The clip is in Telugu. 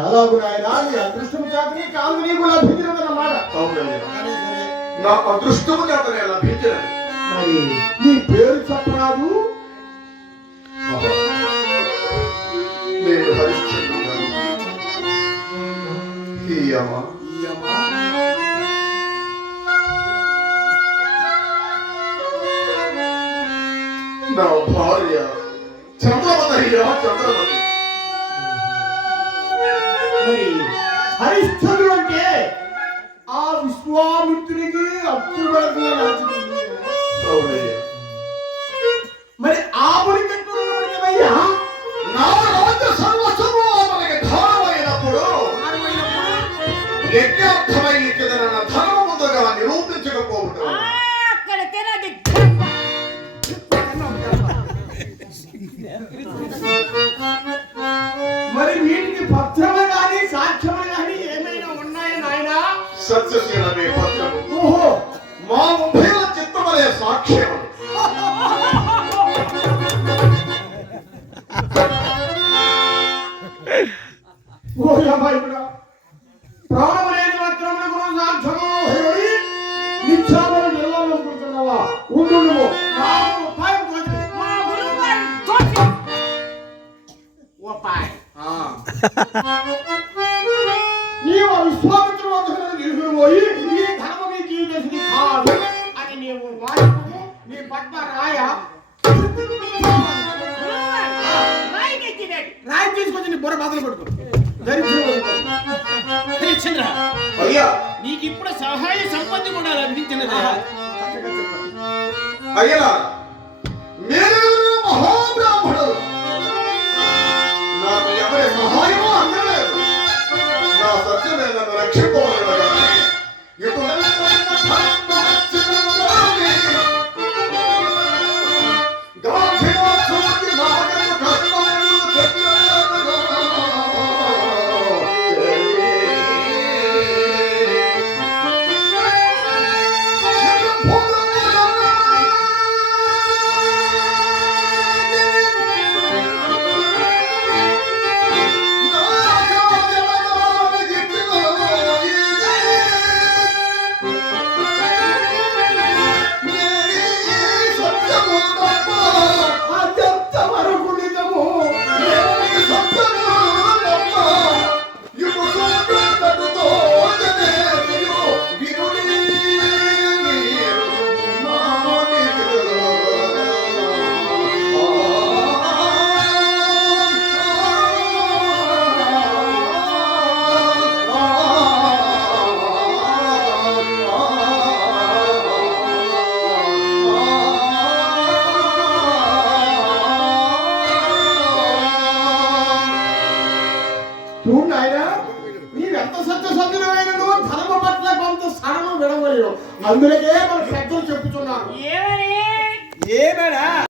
ఎలాగు నాయనా నీ అదృష్టం చేతని కాదు నీకు లభించినదన్నమాట. నా అదృష్టము చేతనే లభించినది. మరి నీ పేరు చెప్పరాదు? నేను హరిశ్చంద్రుడు. నా భార్య చంద్రవతి. మరి హరిశ్చంద్రుడు అంటే ఆ విశ్వామిత్రుడికి అప్పుడు మరి ఆ మునికట్టుయ్యా నా రాజ్య సర్వస్వము మనకి ధారమైనప్పుడు యజ్ఞార్థమై ఇచ్చిన ధనము ముందుగా నిరూపించకపోవటం. మరి వీటికి పత్రము గాని సాక్ష్యములు గాని ఏమైనా ఉన్నాయా నాయనా? సత్యశీలమే పత్రము. ఓహో, మా ఉభయ చిత్తమనే సాక్ష్యము. ప్రాణమైన మాత్రములకు సాక్ష్యము నిత్యాలను నిల్వనుకుంటున్నావా? ఉండు నాకు ఉపాయం నీవు విశ్వామిత్రుడు వద్దకు తీసుకుపోయి ఈ ధర్మం నీకు చేసింది కాదు అని నీవు వాడుకు నీ పట్ల రాయి తీసుకొచ్చి నీ బుర్ర బాధలు పడుకో. హరిశ్చంద్ర, అయ్యా నీకు ఇప్పుడు సహాయ సంపత్తి కూడా లభించినదా? అయ్యా మీరు మహాబ్రాహ్మణుడు. నాకు ఎవరి సహాయమో అందలేదు. నా సత్యమే నన్ను రక్షింపవలెను. చూడు నాయన, నీవెంత సత్యసంధులైన ధర్మ పట్ల కొంత స్థానం విడవలేవు. అందుకే మన పెద్దలు చెప్పుతున్నారు. ఏమేనా